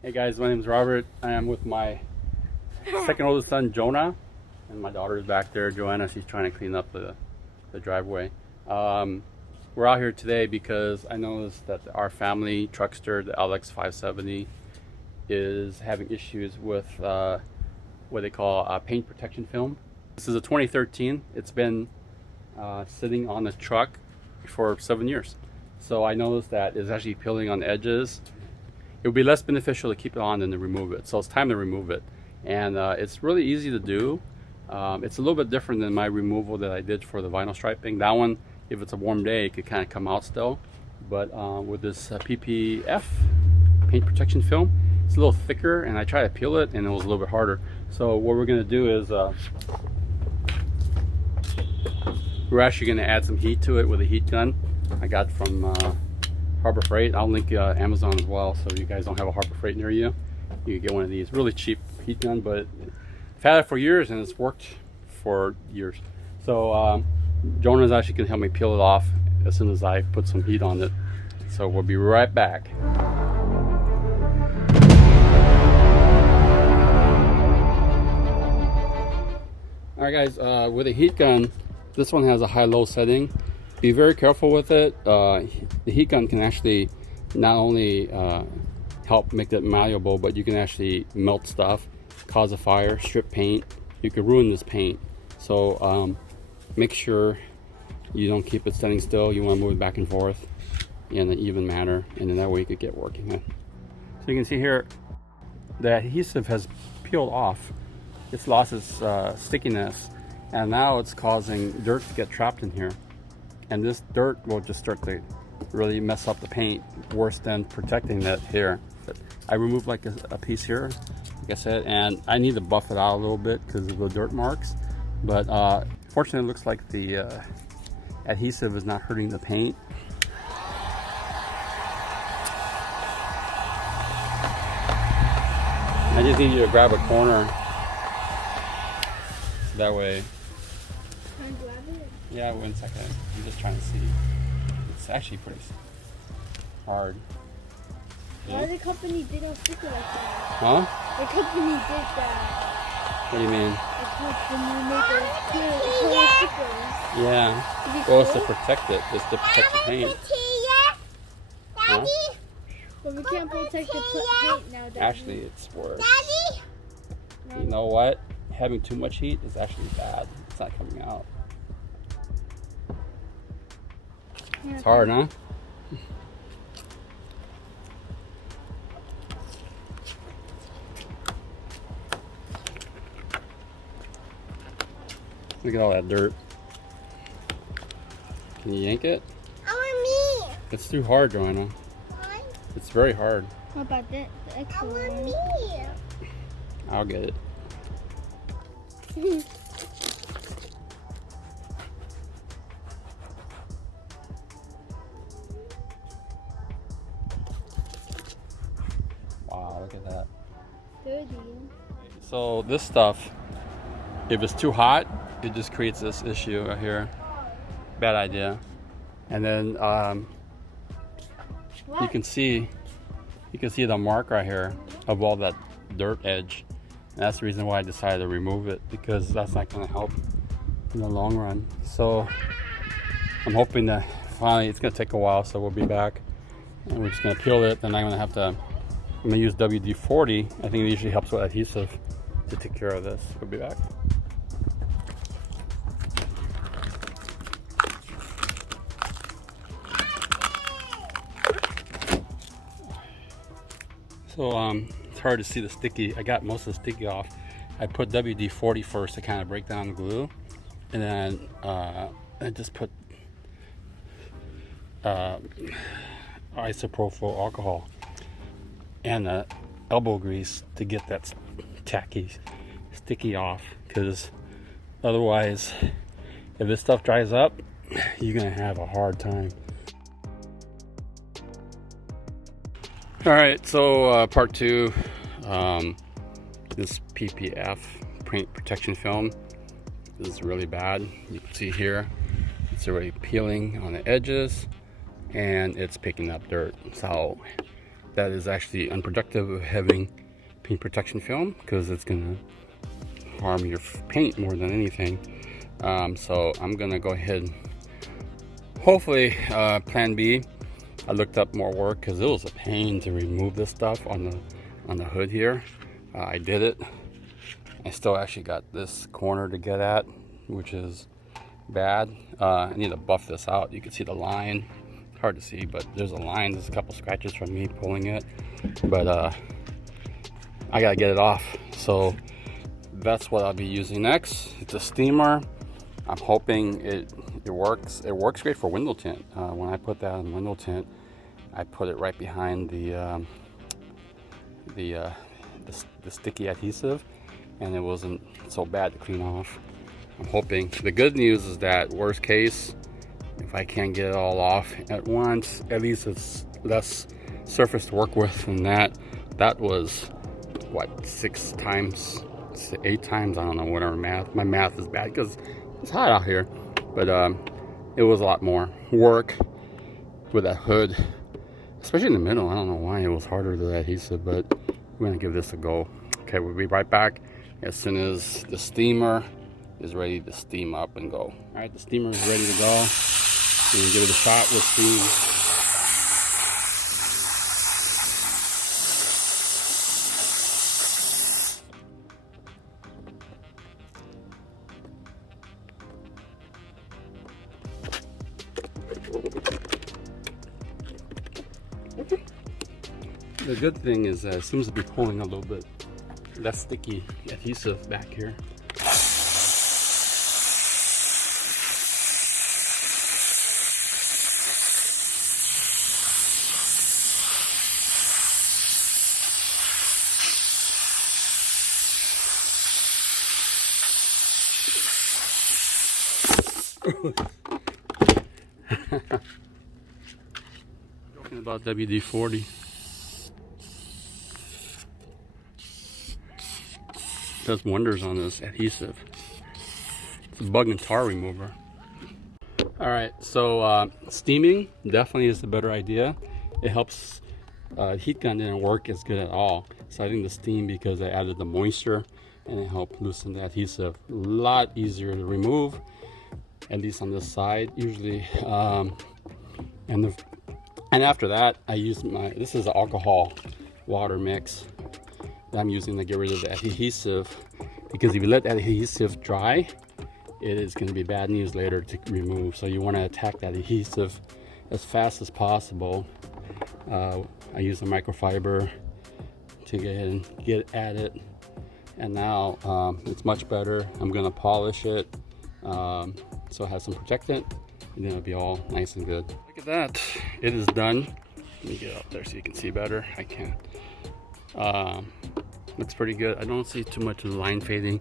Hey guys, my name is Robert. I am with my second oldest son, Jonah, and my daughter is back there, Joanna. She's trying to clean up the driveway. We're out here today because I noticed that our family truckster, the LX570, is having issues with what they call paint protection film. This is a 2013. It's been sitting on the truck for 7 years. So I noticed that it's actually peeling on the edges. It would be less beneficial to keep it on than to remove it. So it's time to remove it. And it's really easy to do. It's a little bit different than my removal that I did for the vinyl striping. That one, if it's a warm day, it could kind of come out still. But with this PPF, paint protection film, it's a little thicker, and I tried to peel it and it was a little bit harder. So what we're gonna do is we're actually gonna add some heat to it with a heat gun I got from Harbor Freight. I'll link Amazon as well, so if you guys don't have a Harbor Freight near you, you can get one of these. Really cheap heat gun, but I've had it for years and it's worked for years. So Jonah's actually gonna help me peel it off as soon as I put some heat on it. So we'll be right back. Alright guys, with a heat gun, this one has a high-low setting. Be very careful with it. The heat gun can actually not only help make it malleable, but you can actually melt stuff, cause a fire, strip paint. You could ruin this paint. So make sure you don't keep it standing still. You want to move it back and forth in an even manner, and then that way you could get working with. So you can see here, the adhesive has peeled off. It's lost its stickiness, and now it's causing dirt to get trapped in here. And this dirt will just start to really mess up the paint worse than protecting that here. But I removed like a piece here, like I said, and I need to buff it out a little bit because of the dirt marks. But fortunately, it looks like the adhesive is not hurting the paint. I just need you to grab a corner. That way. Can I grab it? Yeah, 1 second. I'm just trying to see. It's actually pretty hard. Why the company didn't stick it like that? Huh? The company did that. What do you mean? When you made the color stickers. Yeah. Well, it's to protect it. It's to protect the paint. Huh? But we can't protect the paint now, Daddy. Actually, it's worse. No. You know what? Having too much heat is actually bad. It's not coming out. It's hard, huh? Look at all that dirt. Can you yank it? I want me. It's too hard, Joanna. It's very hard. How about that? The extra one. Me. I'll get it. Wow, look at that. Dirty. So this stuff, if it's too hot, it just creates this issue right here. Bad idea. And then you can see the mark right here of all that dirt edge. And that's the reason why I decided to remove it, because that's not going to help in the long run. So I'm hoping that finally, it's going to take a while, so we'll be back and we're just going to peel it. Then I'm going to use WD-40. I think it usually helps with adhesive to take care of this. We'll be back. So it's hard to see the sticky. I got most of the sticky off. I put WD-40 first to kind of break down the glue, and then I just put isopropyl alcohol and elbow grease to get that tacky, sticky off. Because otherwise, if this stuff dries up, you're gonna have a hard time. All right, so part two, this PPF paint protection film is really bad. You can see here, it's already peeling on the edges and it's picking up dirt. So that is actually unproductive of having paint protection film, because it's gonna harm your paint more than anything. So I'm gonna go ahead, hopefully plan B. I looked up more work because it was a pain to remove this stuff on the hood here. I did it. I still actually got this corner to get at, which is bad. I need to buff this out. You can see the line. Hard to see, but there's a line. There's a couple scratches from me pulling it, but I gotta get it off. So that's what I'll be using next. It's a steamer. I'm hoping it works. It works great for window tint. When I put that on window tint, I put it right behind the sticky adhesive, and it wasn't so bad to clean off. I'm hoping. The good news is that worst case, if I can't get it all off at once, at least it's less surface to work with than that. That was what, 6 times, 8 times, I don't know, whatever math. My math is bad because it's hot out here, but it was a lot more work with that hood, especially in the middle. I don't know why it was harder to adhesive, but we're gonna give this a go. Okay, we'll be right back as soon as the steamer is ready to steam up and go. All right, the steamer is ready to go. We're gonna give it a shot with steam. The good thing is that it seems to be pulling a little bit less sticky adhesive back here. Talking about WD-40. Does wonders on this adhesive. It's a bug and tar remover. All right, so steaming definitely is the better idea. It helps. Heat gun didn't work as good at all, so I think the steam, because I added the moisture and it helped loosen the adhesive. A lot easier to remove, at least on this side usually. And after that, I used this is an alcohol water mix that I'm using to get rid of the adhesive, because if you let that adhesive dry, it is going to be bad news later to remove. So you want to attack that adhesive as fast as possible. I use a microfiber to get in, get at it, and now it's much better. I'm going to polish it so it has some protectant, and then it'll be all nice and good. Look at that, it is done. Let me get up there so you can see better. I can't. Looks pretty good. I don't see too much of the line fading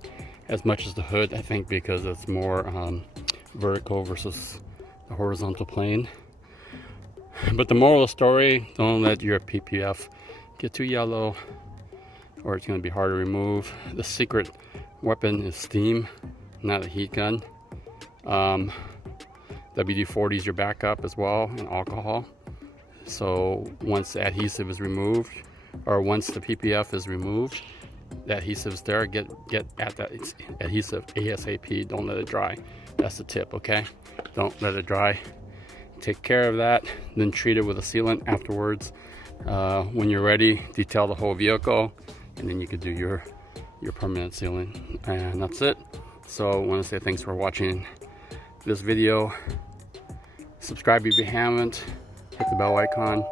as much as the hood, I think, because it's more vertical versus the horizontal plane. But the moral of the story, don't let your PPF get too yellow or it's going to be hard to remove. The secret weapon is steam, not a heat gun. WD-40 is your backup as well, and alcohol. So once the adhesive is removed, or once the PPF is removed, the adhesive's there, get at that adhesive ASAP. Don't let it dry. That's the tip, okay? Don't let it dry. Take care of that, then treat it with a sealant afterwards. When you're ready, detail the whole vehicle, and then you could do your permanent sealing, and that's it. So I want to say thanks for watching this video. Subscribe if you haven't. Hit the bell icon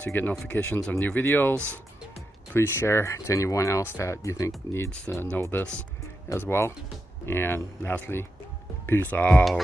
to get notifications of new videos. Please share to anyone else that you think needs to know this as well. And lastly, peace out.